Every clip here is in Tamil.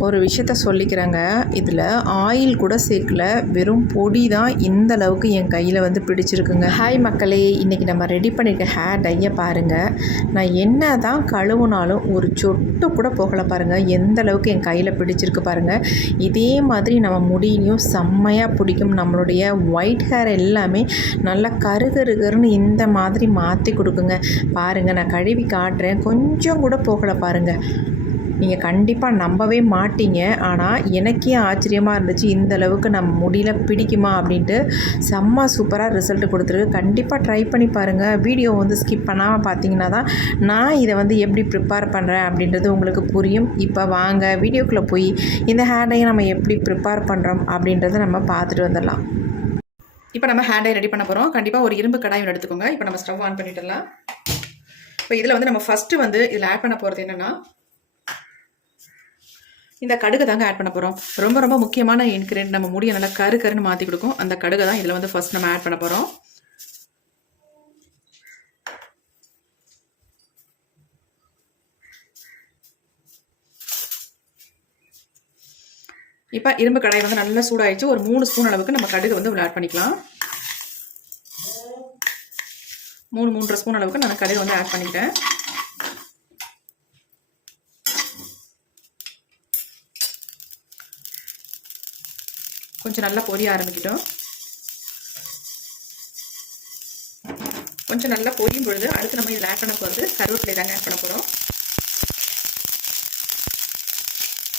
ஒரு விஷயத்த சொல்லிக்கிறேங்க. இதில் ஆயில் கூட சேர்க்கல. வெறும் பொடி தான் இந்த அளவுக்கு என் கையில் வந்து பிடிச்சிருக்குங்க. ஹாய் மக்களே இன்றைக்கி நம்ம ரெடி பண்ணியிருக்க ஹேர் டையை பாருங்கள் நான் என்ன தான் கழுவுனாலும் ஒரு சொட்டு கூட போகலை பாருங்கள் எந்த அளவுக்கு என் கையில் பிடிச்சிருக்கு பாருங்கள் இதே மாதிரி நம்ம முடியிலையும் செம்மையாக பிடிக்கும். நம்மளுடைய ஒயிட் ஹேர் எல்லாமே நல்லா கருகருகருன்னு இந்த மாதிரி மாற்றி கொடுக்குங்க. பாருங்கள் நான் கழுவி காட்டுறேன். கொஞ்சம் கூட போகலை பாருங்கள் நீங்கள் கண்டிப்பாக நம்பவே மாட்டீங்க. ஆனால் எனக்கே ஆச்சரியமாக இருந்துச்சு இந்த அளவுக்கு நம்ம முடியல பிடிக்குமா அப்படின்ட்டு. செம்ம சூப்பராக ரிசல்ட் கொடுத்துருக்கு. கண்டிப்பாக ட்ரை பண்ணி பாருங்கள் வீடியோ வந்து ஸ்கிப் பண்ணாமல் பார்த்தீங்கன்னா தான் நான் இதை வந்து எப்படி ப்ரிப்பேர் பண்ணுறேன் அப்படின்றது உங்களுக்கு புரியும். இப்போ வாங்க வீடியோக்குள்ளே போய் இந்த ஹேண்டையை நம்ம எப்படி ப்ரிப்பேர் பண்ணுறோம் அப்படின்றத நம்ம பார்த்துட்டு வந்துடலாம். இப்போ நம்ம ஹேண்டை ரெடி பண்ண போகிறோம் கண்டிப்பாக ஒரு இரும்பு கடாயம் எடுத்துக்கோங்க. இப்போ நம்ம ஸ்டவ் ஆன் பண்ணிடலாம் இப்போ இதில் வந்து நம்ம ஃபஸ்ட்டு வந்து இதில் ஆட் பண்ண போகிறது என்னென்னா இந்த கடுகு தாங்க ஆட் பண்ண போகிறோம் ரொம்ப ரொம்ப முக்கியமான இன்க்ரீடியன்ட் நம்ம முடிய நல்லா கரு கருன்னு மாற்றி கொடுக்கும். அந்த கடுகு தான் இதில் வந்து ஃபர்ஸ்ட் நம்ம ஆட் பண்ண போகிறோம் இப்போ இரும்பு கடாய் வந்து நல்லா சூடாயிடுச்சு. ஒரு மூணு ஸ்பூன் அளவுக்கு நம்ம கடுகு வந்து ஆட் பண்ணிக்கலாம். மூணு மூன்றரை ஸ்பூன் அளவுக்கு நான் கடுகு வந்து ஆட் பண்ணிக்கிறேன். கொஞ்சம் நல்லா பொரிய ஆரம்பிக்கிட்டோம். கொஞ்சம் நல்லா பொரியும் பொழுது அடுத்து நம்ம இதில் ஆட் பண்ண போகிறது கருவேப்பிலை தாங்க ஆட் பண்ண போகிறோம்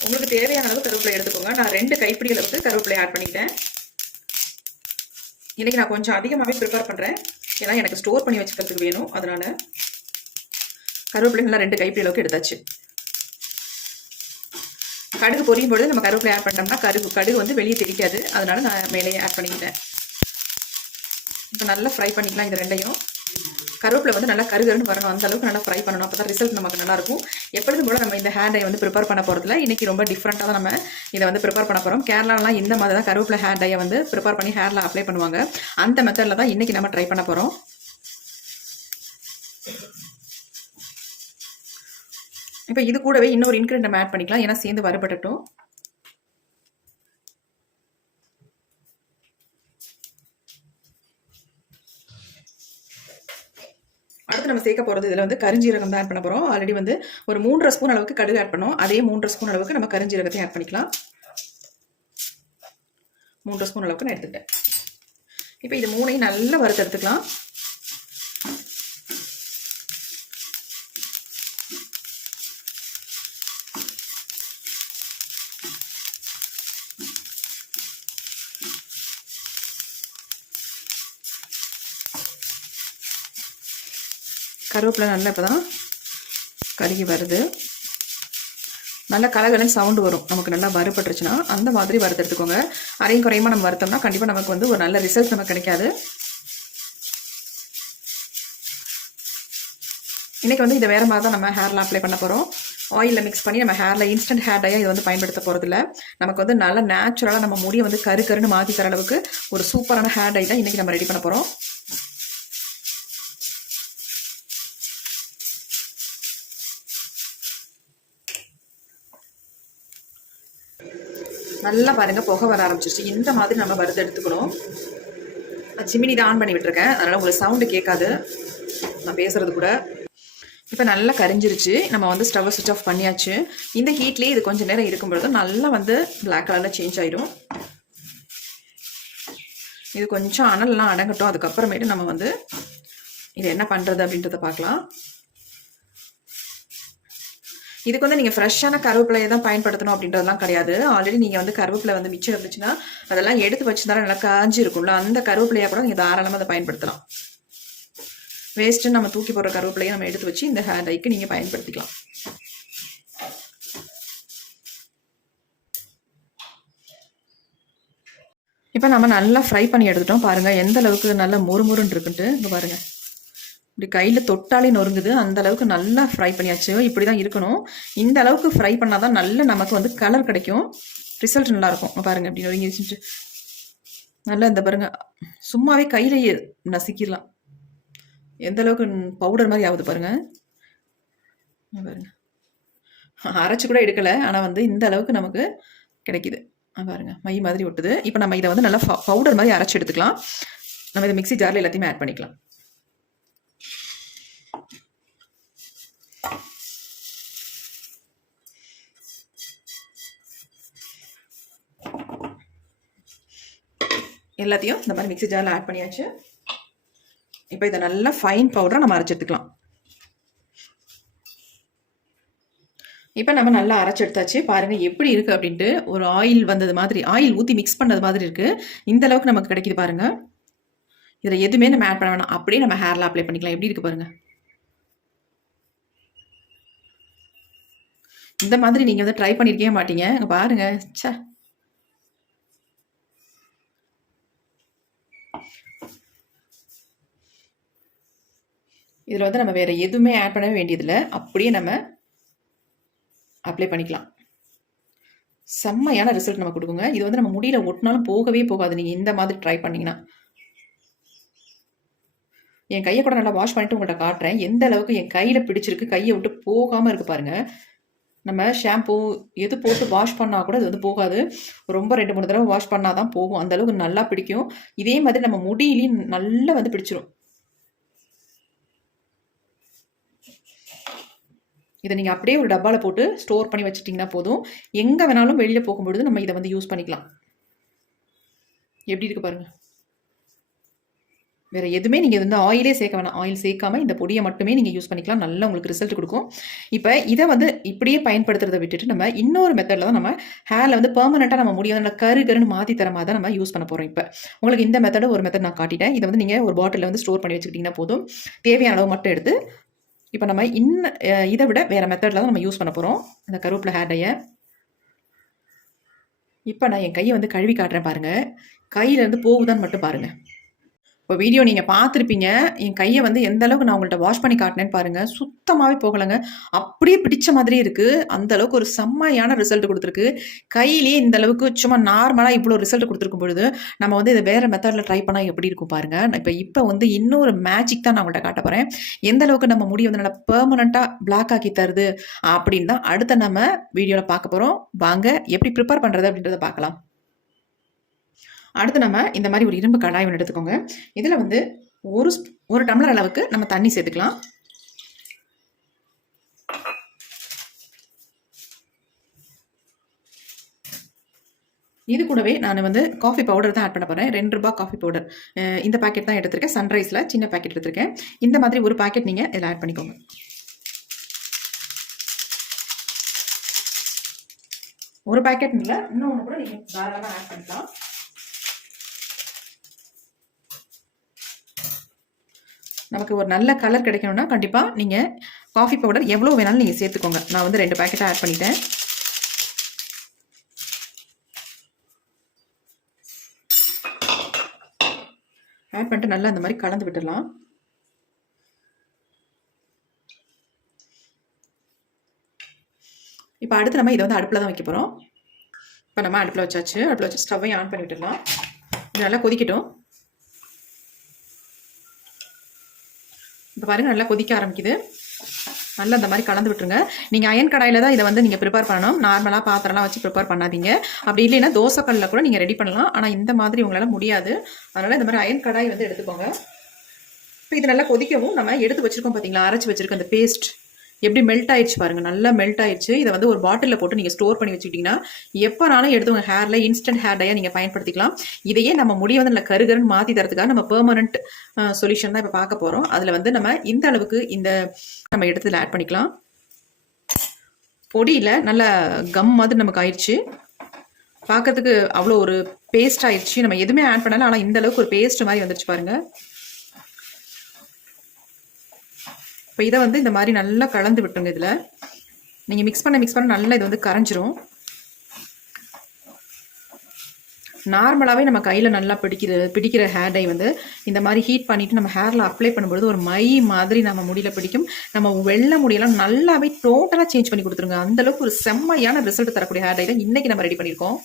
உங்களுக்கு தேவையான அளவு கருவேப்பிலை எடுத்துக்கோங்க. நான் ரெண்டு கைப்பிடி அளவுக்கு கருவேப்பிலை ஆட் பண்ணிக்கிட்டேன். இன்றைக்கி நான் கொஞ்சம் அதிகமாகவே ப்ரிப்பேர் பண்ணுறேன் ஏன்னா எனக்கு ஸ்டோர் பண்ணி வச்சுக்கிறதுக்கு வேணும். அதனால் கருவேப்பிலை ரெண்டு கைப்பிடி அளவுக்கு எடுத்தாச்சு. கடுகு பொரியும் பொழுது நம்ம கருவேப்பிலை ஆட் பண்ணிட்டோம்னா கருகு கடுகு வந்து வெளியே தெரிக்காது அதனால நான் மேலேயே ஆட் பண்ணிக்கிட்டேன். இப்போ நல்லா ஃப்ரை பண்ணிக்கலாம் இது ரெண்டையும். கருவேப்பிலை வந்து நல்லா கருகருன்னு வரணும். அந்த அளவுக்கு நல்லா ஃப்ரை பண்ணணும். அப்போ தான் ரிசல்ட் நமக்கு நல்லாயிருக்கும் எப்பொழுதும் போல நம்ம இந்த ஹேண்டை வந்து ப்ரிப்பேர் பண்ண போகிறதுல இன்றைக்கி ரொம்ப டிஃப்ரெண்ட்டாக தான் நம்ம இதை வந்து ப்ரிப்பேர் பண்ண போகிறோம் கேரளாலாம் இந்த மாதிரி தான் கருவேப்பிலை ஹேண்டையை வந்து ப்ரிப்பேர் பண்ணி ஹேரில் அப்ளை பண்ணுவாங்க. அந்த மெத்தடில் தான் இன்றைக்கி நம்ம ட்ரை பண்ண போகிறோம் இப்போ இது கூடவே இன்னொரு இன்க்ரீடியன்ட் நம்ம ஆட் பண்ணிக்கலாம். ஏன்னா சேர்ந்து வறுபடட்டும். அடுத்து நம்ம சேர்க்க போகிறது இதில் வந்து கரிஞ்சீரகம் தான் ஆட் பண்ண போகிறோம் ஆல்ரெடி வந்து ஒரு மூன்றரை ஸ்பூன் அளவுக்கு கடுகு ஆட் பண்ணோம். அதே மூன்றரை ஸ்பூன் அளவுக்கு நம்ம கரிஞ்சீரகத்தை ஆட் பண்ணிக்கலாம். மூன்றரை ஸ்பூன் அளவுக்கு நான் எடுத்துக்கிட்டேன். இப்போ இது மூணையும் நல்லா வறுத்து எடுத்துக்கலாம். கருவேப்பிலை நல்லா இப்போ தான் கருகி வருது. நல்லா கலகலன்னு சவுண்டு வரும். நமக்கு நல்லா வறுபட்டுருச்சுன்னா அந்த மாதிரி வறுத்து எடுத்துக்கோங்க. அரையும் குறையுமா நம்ம வறுத்தோம்னா கண்டிப்பாக நமக்கு வந்து ஒரு நல்ல ரிசல்ட் நமக்கு கிடைக்காது. இன்றைக்கி வந்து இதை வேறு மாதிரி தான் நம்ம ஹேரில் அப்ளை பண்ண போகிறோம் ஆயிலில் மிக்ஸ் பண்ணி நம்ம ஹேரில் இன்ஸ்டன்ட் ஹேர் டையாக இது வந்து பயன்படுத்த போகிறதில்ல நமக்கு வந்து நல்ல நேச்சுரலாக நம்ம முடியை வந்து கரு கருன்னு மாற்றி தர அளவுக்கு ஒரு சூப்பரான ஹேர் டை தான் இன்றைக்கி நம்ம ரெடி பண்ண போகிறோம் நல்லா பாருங்கள் புகை வர ஆரம்பிச்சிருச்சு. இந்த மாதிரி நம்ம வறுத்து எடுத்துக்கணும். நான் சிமினி தான் ஆன் பண்ணி விட்டுருக்கேன். அதனால் உங்களுக்கு சவுண்டு கேட்காது. நான் பேசுகிறது கூட. இப்போ நல்லா கரிஞ்சிருச்சு. நம்ம வந்து ஸ்டவ்வை சுவிச் ஆஃப் பண்ணியாச்சு. இந்த ஹீட்லேயே இது கொஞ்சம் நேரம் இருக்கும் பொழுது நல்லா வந்து பிளாக் கலரில் சேஞ்ச் ஆகிடும் இது கொஞ்சம் அனல்லாம் அடங்கட்டும். அதுக்கப்புறமேட்டு நம்ம வந்து இது என்ன பண்ணுறது அப்படின்றத பார்க்கலாம். இதுக்கு வந்து நீங்கள் ஃப்ரெஷ்ஷான கருவேப்பிலையை தான் பயன்படுத்தணும் அப்படின்றதெல்லாம் கிடையாது. ஆல்ரெடி நீங்கள் வந்து கருவேப்பிலை வந்து மிச்சம் இருந்துச்சுன்னா அதெல்லாம் எடுத்து வச்சுருந்தாலும் நல்லா காஞ்சி இருக்கும்ல அந்த கருவேப்பிலையாக கூட நீங்கள் தாராளமாக அதை பயன்படுத்தலாம். வேஸ்ட்டு நம்ம தூக்கி போடுற கருவேப்பிலையை நம்ம எடுத்து வச்சு இந்த ஹேர் டைக்கு நீங்கள் பயன்படுத்திக்கலாம். இப்போ நம்ம நல்லா ஃப்ரை பண்ணி எடுத்துட்டோம். பாருங்கள் எந்த அளவுக்கு நல்லா முறுமுறுன்னு இருக்குன்ட்டு. இங்கே பாருங்கள் இப்படி கையில் தொட்டாலே நொறுங்குது. அந்த அளவுக்கு நல்லா ஃப்ரை பண்ணியாச்சு. இப்படி தான் இருக்கணும். இந்த அளவுக்கு ஃப்ரை பண்ணால் தான் நல்ல நமக்கு வந்து கலர் கிடைக்கும். ரிசல்ட் நல்லாயிருக்கும். பாருங்கள் இப்படி நொறுங்கி நல்லா இந்த பாருங்க. சும்மாவே கையிலேயே நசுக்கிடலாம். எந்த அளவுக்கு பவுடர் மாதிரி ஆகுது பாருங்க. பாருங்க. அரைச்சி கூட எடுக்கலை. ஆனால் வந்து இந்த அளவுக்கு நமக்கு கிடைக்குது. ஆ, பாருங்க. மை மாதிரி ஒட்டுது. இப்போ நம்ம இதை வந்து நல்லா பவுடர் மாதிரி அரைச்சி எடுத்துக்கலாம். நம்ம இதை மிக்ஸி ஜாரில் எல்லாத்தையுமே ஆட் பண்ணிக்கலாம். எல்லாத்தையும் இந்த மாதிரி மிக்ஸி ஜாரில் ஆட் பண்ணியாச்சு. இப்போ இதை நல்லா ஃபைன் பவுடரை நம்ம அரைச்சி எடுத்துக்கலாம். இப்போ நம்ம நல்லா அரைச்சி எடுத்தாச்சு. பாருங்கள் எப்படி இருக்குது அப்படின்ட்டு ஒரு ஆயில் வந்தது மாதிரி ஆயில் ஊற்றி மிக்ஸ் பண்ணது மாதிரி இருக்குது இந்த அளவுக்கு நமக்கு கிடைக்குது பாருங்கள் இதில் எதுவுமே நம்ம ஆட் பண்ண வேணாம். அப்படியே நம்ம ஹேரில் அப்ளை பண்ணிக்கலாம். எப்படி இருக்கு பாருங்கள் இந்த மாதிரி நீங்கள் வந்து ட்ரை பண்ணியிருக்கவே மாட்டீங்க. பாருங்கள் சே இதில் வந்து நம்ம வேறு எதுவுமே ஆட் பண்ண வேண்டியதில்லை. அப்படியே நம்ம அப்ளை பண்ணிக்கலாம். செம்மையான ரிசல்ட் நம்ம கொடுக்குங்க. இது வந்து நம்ம முடியல ஒட்டினாலும் போகவே போகாது. நீங்கள் இந்த மாதிரி ட்ரை பண்ணிங்கன்னா. என் கையை கூட நல்லா வாஷ் பண்ணிட்டு உங்கள்கிட்ட காட்டுறேன். எந்த அளவுக்கு என் கையில் பிடிச்சிருக்கு கையை விட்டு போகாமல் இருக்கு பாருங்கள் நம்ம ஷாம்பூ எது போட்டு வாஷ் பண்ணால் கூட அது வந்து போகாது. ரொம்ப ரெண்டு மூணு தடவை வாஷ் பண்ணால் தான் போகும் அந்தளவுக்கு நல்லா பிடிக்கும். இதே மாதிரி நம்ம முடியிலையும் நல்லா வந்து பிடிச்சிரும். இதை நீங்கள் அப்படியே ஒரு டப்பாவில் போட்டு ஸ்டோர் பண்ணி வச்சிட்டிங்கன்னா போதும். எங்கே வேணாலும் வெளியில் போகும்பொழுது நம்ம இதை வந்து யூஸ் பண்ணிக்கலாம். எப்படி இருக்குது பாருங்கள் வேறு எதுவுமே நீங்கள் வந்து ஆயிலே சேர்க்க வேணாம். ஆயில் சேர்க்காம இந்த பொடியை மட்டுமே நீங்கள் யூஸ் பண்ணிக்கலாம். நல்லா உங்களுக்கு ரிசல்ட் கொடுக்கும். இப்போ இதை வந்து இப்படியே பயன்படுத்துறதை விட்டுட்டு நம்ம இன்னொரு மெத்தடில் தான் நம்ம ஹேரில் வந்து பெர்மனெண்ட்டாக நம்ம முடியும் நல்லா கரு கருன்னு மாற்றி தர மாதிரி தான் நம்ம யூஸ் பண்ண போகிறோம் இப்போ. உங்களுக்கு இந்த மெத்தடு ஒரு மெத்தட் நான் காட்டிட்டேன். இதை வந்து நீங்கள் ஒரு பாட்டிலில் வந்து ஸ்டோர் பண்ணி வச்சுக்கிட்டிங்கன்னா போதும். தேவையான அளவு மட்டும் எடுத்து இப்போ நம்ம இன்னும் இதை விட வேறு மெத்தடில் தான் நம்ம யூஸ் பண்ண போகிறோம் இந்த கருவேப்பிலை ஹேர் டையை இப்போ நான் என் கையை வந்து கழுவி காட்டுறேன் பாருங்கள் கையிலேருந்து போகுதான்னு மட்டும் பாருங்கள் இப்போ வீடியோ நீங்கள் பார்த்துருப்பீங்க. என் கையை வந்து எந்த அளவுக்கு நான் உங்கள்கிட்ட வாஷ் பண்ணி காட்டினேன்னு பாருங்கள் சுத்தமாகவே போகலைங்க. அப்படியே பிடிச்ச மாதிரி இருக்குது அந்த அளவுக்கு ஒரு செம்மையான ரிசல்ட் கொடுத்துருக்கு. கையிலேயே இந்த அளவுக்கு சும்மா நார்மலாக இவ்வளோ ரிசல்ட் கொடுத்துருக்கும் பொழுது நம்ம வந்து இதை வேறு மெத்தடில் ட்ரை பண்ணால் எப்படி இருக்கும் பாருங்கள் இப்போ இப்போ வந்து இன்னொரு மேஜிக் தான் நான் உங்கள்கிட்ட காட்ட போகிறேன் எந்த அளவுக்கு நம்ம முடி வந்து நல்லா பெர்மனண்ட்டாக பிளாக் ஆக்கி தருது அப்படின்னு தான் அடுத்த நம்ம வீடியோவில் பார்க்க போகிறோம் வாங்க எப்படி ப்ரிப்பேர் பண்ணுறது அப்படின்றத பார்க்கலாம். அடுத்து நம்ம இந்த மாதிரி ஒரு இரும்பு கடாய் ஒன்று எடுத்துக்கோங்க. இதில் வந்து ஒரு ஒரு டம்ளர் அளவுக்கு நம்ம தண்ணி சேர்த்துக்கலாம். இது கூடவே நான் வந்து காஃபி பவுடர் தான் ஆட் பண்ண போகிறேன் ரெண்டு ரூபாய் காஃபி பவுடர் இந்த பாக்கெட் தான் எடுத்திருக்கேன். சன்ரைஸில் சின்ன பாக்கெட் எடுத்திருக்கேன். இந்த மாதிரி ஒரு பாக்கெட் நீங்கள் இதில் ஆட் பண்ணிக்கோங்க. ஒரு பாக்கெட் இல்லை இன்னொன்று கூட நீங்கள் தாராளமாக ஆட் பண்ணிக்கலாம். நமக்கு ஒரு நல்ல கலர் கிடைக்கணும்னா கண்டிப்பாக நீங்கள் காஃபி பவுடர் எவ்வளோ வேணாலும் நீங்கள் சேர்த்துக்கோங்க. நான் வந்து ரெண்டு பேக்கெட்டை ஆட் பண்ணிட்டேன். ஆட் பண்ணிட்டு நல்லா அந்த மாதிரி கலந்து விட்டுடலாம். இப்போ அடுத்து நம்ம இதை வந்து அடுப்பில் தான் வைக்க போகிறோம் இப்போ நம்ம அடுப்பில் வச்சாச்சு. அடுப்பில் வச்சு ஸ்டவ்வையும் ஆன் பண்ணி விட்டுடலாம். இது நல்லா கொதிக்கட்டும். இப்போ பாருங்க நல்லா கொதிக்க ஆரம்பிக்குது. நல்லா அந்த மாதிரி கலந்து விட்டுருங்க. நீங்கள் அயன் கடாயில் தான் இதை வந்து நீங்கள் ப்ரிப்பேர் பண்ணணும். நார்மலாக பாத்திரம்லாம் வச்சு ப்ரிப்பேர் பண்ணாதீங்க. அப்படி இல்லைன்னா தோசைக்கல்லில் கூட நீங்கள் ரெடி பண்ணலாம். ஆனால் இந்த மாதிரி உங்களால் முடியாது. அதனால் இந்த மாதிரி அயன் கடாய் வந்து எடுத்துக்கோங்க. இப்போ இது நல்லா கொதிக்கவும் நம்ம எடுத்து வச்சுருக்கோம் பார்த்தீங்களா அரைச்சி வச்சுருக்கோம் அந்த பேஸ்ட் எப்படி மெல்ட் ஆயிடுச்சு பாருங்க. நல்லா மெல்ட் ஆயிடுச்சு. இதை வந்து ஒரு பாட்டிலில் போட்டு நீங்கள் ஸ்டோர் பண்ணி வச்சுக்கிட்டீங்கன்னா எப்போனாலும் எடுத்து உங்கள் ஹேரில் இன்ஸ்டன்ட் ஹேர் டையாக நீங்கள் பயன்படுத்திக்கலாம். இதையே நம்ம முடிய வந்து நல்லா கருகருன்னு மாற்றி தரதுக்காக நம்ம பெர்மனன்ட் சொல்யூஷன் தான் இப்போ பார்க்க போகிறோம் அதில் வந்து நம்ம இந்த அளவுக்கு இந்த நம்ம இடத்துல ஆட் பண்ணிக்கலாம். பொடியில் நல்ல கம் மாதிரி நமக்கு ஆயிடுச்சு. பார்க்கறதுக்கு அவ்வளோ ஒரு பேஸ்ட் ஆயிடுச்சு. நம்ம எதுவுமே ஆட் பண்ணாலும் ஆனால் இந்த அளவுக்கு ஒரு பேஸ்ட் மாதிரி வந்துருச்சு பாருங்கள் இப்போ இதை வந்து இந்த மாதிரி நல்லா கலந்து விட்டுருங்க இதில். நீங்கள் மிக்ஸ் பண்ண மிக்ஸ் பண்ண நல்லா இது வந்து கரைஞ்சிரும். நார்மலாகவே நம்ம கையில் நல்லா பிடிக்கிற பிடிக்கிற ஹேர் டை வந்து இந்த மாதிரி ஹீட் பண்ணிவிட்டு நம்ம ஹேரில் அப்ளை பண்ணும்பொழுது ஒரு மை மாதிரி நம்ம முடியல பிடிக்கும். நம்ம வெள்ளை முடியெல்லாம் நல்லாவே டோட்டலாக சேஞ்ச் பண்ணி கொடுத்துருங்க. அந்தளவுக்கு ஒரு செம்மையான ரிசல்ட் தரக்கூடிய ஹேர் டை தான் இன்றைக்கி நம்ம ரெடி பண்ணியிருக்கோம்.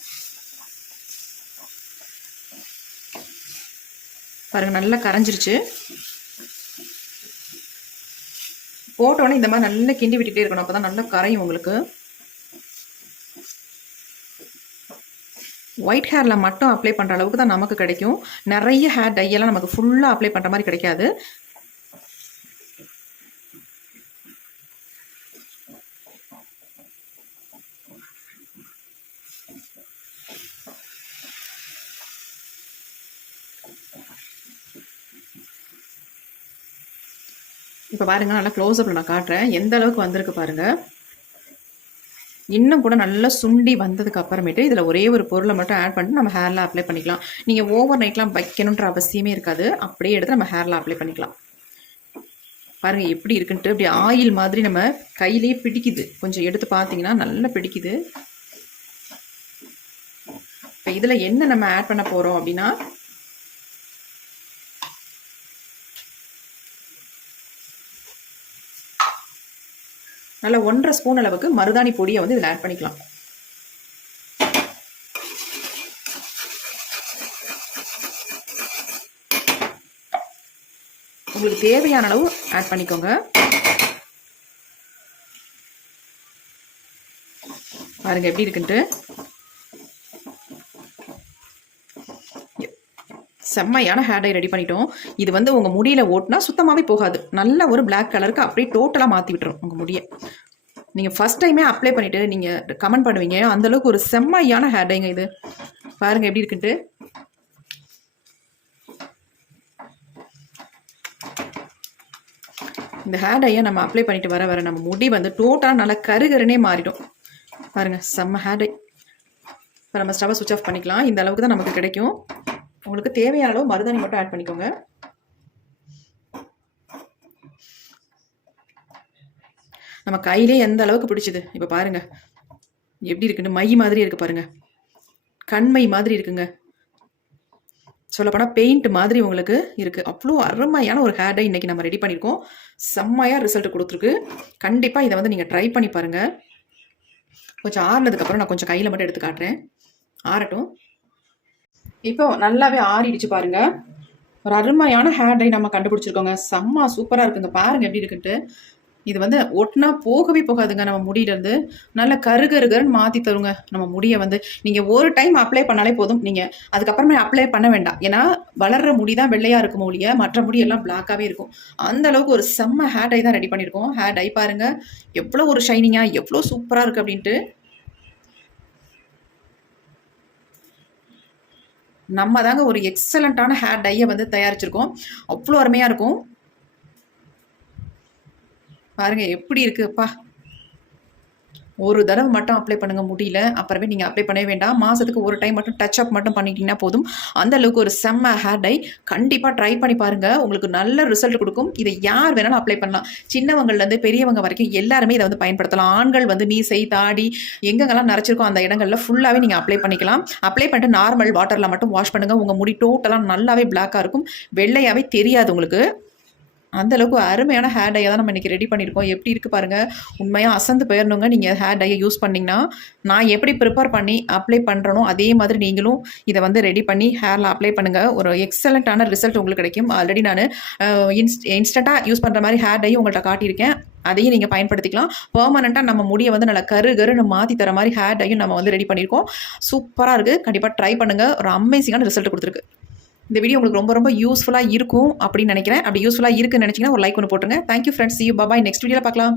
பாருங்கள் நல்லா கரைஞ்சிருச்சு. போட்டோன்னே இந்த மாதிரி நல்லா கிண்டி விட்டுட்டே இருக்கணும். அப்போ தான் நல்லா கரையும் உங்களுக்கு. ஒயிட் ஹேரில் மட்டும் அப்ளை பண்ணுற அளவுக்கு தான் நமக்கு கிடைக்கும். நிறைய ஹேர் டையெல்லாம் நமக்கு ஃபுல்லாக அப்ளை பண்ணுற மாதிரி கிடைக்காது. இப்போ பாருங்க நல்லா க்ளோஸ்அப்பில் நான் காட்டுறேன். எந்த அளவுக்கு வந்திருக்கு பாருங்கள் இன்னும் கூட நல்லா சுண்டி வந்ததுக்கு அப்புறமேட்டு இதில் ஒரே ஒரு பொருளை மட்டும் ஆட் பண்ணிட்டு நம்ம ஹேரில் அப்ளை பண்ணிக்கலாம். நீங்கள் ஓவர் நைட்லாம் வைக்கணுன்ற அவசியமே இருக்காது. அப்படியே எடுத்து நம்ம ஹேரில் அப்ளை பண்ணிக்கலாம். பாருங்கள் எப்படி இருக்குன்ட்டு. இப்படி ஆயில் மாதிரி நம்ம கையிலேயே பிடிக்குது. கொஞ்சம் எடுத்து பார்த்தீங்கன்னா நல்லா பிடிக்குது. இப்போ இதில் என்ன நம்ம ஆட் பண்ண போகிறோம் அப்படின்னா நல்ல ஒன்றரை ஸ்பூன் அளவுக்கு மருதாணி பொடியை வந்து இதில் ஆட் பண்ணிக்கலாம். உங்களுக்கு தேவையான அளவு ஆட் பண்ணிக்கோங்க. பாருங்க எப்படி இருக்குன்ட்டு. செம்மையான ஹேர் டை ரெடி பண்ணிட்டோம். இது வந்து உங்கள் முடியில் ஓட்டினா சுத்தமாகவே போகாது. நல்ல ஒரு பிளாக் கலருக்கு அப்படியே டோட்டலாக மாற்றி விட்டுரும் உங்கள் முடியை. நீங்கள் ஃபஸ்ட் டைமே அப்ளை பண்ணிவிட்டு நீங்கள் கமெண்ட் பண்ணுவீங்க. அந்தளவுக்கு ஒரு செம்மையான ஹேர் டைங்க இது. பாருங்கள் எப்படி இருக்குன்ட்டு. இந்த ஹேர் டையை நம்ம அப்ளை பண்ணிட்டு வர வர நம்ம முடி வந்து டோட்டலாக நல்லா கருகருனே மாறிடும். பாருங்க செம்ம ஹேர் டை இப்போ நம்ம ஸ்டவ் சுவிச் ஆஃப் பண்ணிக்கலாம். இந்த அளவுக்கு தான் நமக்கு கிடைக்கும். உங்களுக்கு தேவையான அளவு மருதாணி மட்டும் ஆட் பண்ணிக்கோங்க. நம்ம கையிலே எந்த அளவுக்கு பிடிச்சது? இப்போ பாருங்க. எப்படி இருக்குன்னு மை மாதிரி இருக்கு பாருங்க. கண்மை மாதிரி இருக்குங்க. சொல்லப்போனால் பெயிண்ட் மாதிரி உங்களுக்கு இருக்குது அவ்வளோ அருமையான ஒரு ஹேர்டை இன்றைக்கி நம்ம ரெடி பண்ணியிருக்கோம் செம்மையாக ரிசல்ட் கொடுத்துருக்கு. கண்டிப்பாக இதை வந்து நீங்கள் ட்ரை பண்ணி பாருங்கள் கொஞ்சம் ஆறுனதுக்கப்புறம் நான் கொஞ்சம் கையில் மட்டும் எடுத்து காட்டுறேன். ஆறட்டும். இப்போ நல்லாவே ஆறிடுச்சு பாருங்க. ஒரு அருமையான ஹேர் டை நம்ம கண்டுபிடிச்சிருக்கோங்க. செம்ம சூப்பராக இருக்குங்க. பாருங்க எப்படி இருக்குன்ட்டு. இது வந்து ஒட்டினா போகவே போகாதுங்க நம்ம முடியிலேருந்து. நல்ல கருகருகருன்னு மாற்றி தருங்க நம்ம முடியை வந்து. நீங்கள் ஒரு டைம் அப்ளை பண்ணாலே போதும். நீங்கள் அதுக்கப்புறமே அப்ளை பண்ண வேண்டாம். ஏன்னா வளர்கிற முடி தான் வெள்ளையாக இருக்கும் ஒழிய மற்ற முடி எல்லாம் பிளாக்காகவே இருக்கும். அந்த அளவுக்கு ஒரு செம்ம ஹேர் டை தான் ரெடி பண்ணியிருக்கோம். ஹேர் டை பாருங்கள் எவ்வளோ ஒரு ஷைனிங்காக எவ்வளோ சூப்பராக இருக்குது அப்படின்ட்டு. நம்ம தாங்க ஒரு எக்ஸலண்ட்டான ஹேர் டையை வந்து தயாரிச்சிருக்கோம். அவ்வளோ அருமையாக இருக்கும். பாருங்கள் எப்படி இருக்குப்பா. ஒரு தடவை மட்டும் அப்ளை பண்ணுங்க முடியல அப்புறமே நீங்கள் அப்ளை பண்ணவே வேண்டாம். மாதத்துக்கு ஒரு டைம் மட்டும் டச் அப் மட்டும் பண்ணிட்டீங்கன்னா போதும். அந்த அளவுக்கு ஒரு செம்ம ஹேர் டை கண்டிப்பாக ட்ரை பண்ணி பாருங்கள் உங்களுக்கு நல்ல ரிசல்ட் கொடுக்கும். இதை யார் வேணாலும் அப்ளை பண்ணலாம். சின்னவங்கள்லேருந்து பெரியவங்க வரைக்கும் எல்லாருமே இதை வந்து பயன்படுத்தலாம். ஆண்கள் வந்து மீசை தாடி எங்கெங்கெல்லாம் நரைச்சிருக்கோ அந்த இடங்களில் ஃபுல்லாகவே நீங்கள் அப்ளை பண்ணிக்கலாம். அப்ளை பண்ணிட்டு நார்மல் வாட்டரில் மட்டும் வாஷ் பண்ணுங்கள் உங்கள் முடி டோட்டலாக நல்லாவே பிளாக்காக இருக்கும். வெள்ளையாகவே தெரியாது உங்களுக்கு. அந்தளவுக்கு அருமையான ஹேர் டையை தான் நம்ம இன்றைக்கி ரெடி பண்ணியிருக்கோம். எப்படி இருக்குது பாருங்கள் உண்மையாக அசந்து போயிடணுங்க நீங்கள் ஹேர் டையை யூஸ் பண்ணிங்கன்னா நான் எப்படி ப்ரிப்பேர் பண்ணி அப்ளை பண்ணுறனோ அதே மாதிரி நீங்களும் இதை வந்து ரெடி பண்ணி ஹேரில் அப்ளை பண்ணுங்கள் ஒரு எக்ஸலண்ட்டான ரிசல்ட் உங்களுக்கு கிடைக்கும். ஆல்ரெடி நான் இன்ஸ்ட் இன்ஸ்டண்ட்டாக யூஸ் பண்ணுற மாதிரி ஹேர் டையும் உங்கள்கிட்ட காட்டியிருக்கேன். அதையும் நீங்கள் பயன்படுத்திக்கலாம். பெர்மனெண்ட்டாக நம்ம முடியை வந்து நல்லா கரு கருன்னு மாற்றி தர மாதிரி ஹேர் டையும் நம்ம வந்து ரெடி பண்ணியிருக்கோம். சூப்பராக இருக்குது கண்டிப்பாக ட்ரை பண்ணுங்கள் ஒரு அமேசிங்கான ரிசல்ட் கொடுத்துருக்கு. இந்த வீடியோ உங்களுக்கு ரொம்ப ரொம்ப யூஸ்ஃபுல்லாக இருக்கும் அப்படின்னு நினைக்கிறேன். அப்படி யூஸ்ஃபுல்லாக இருக்குன்னு நினச்சிங்கன்னா ஒரு லைக் ஒன்று போட்டுருங்க. Thank you friends you bye bye next வீடியோவில் பார்க்கலாம்.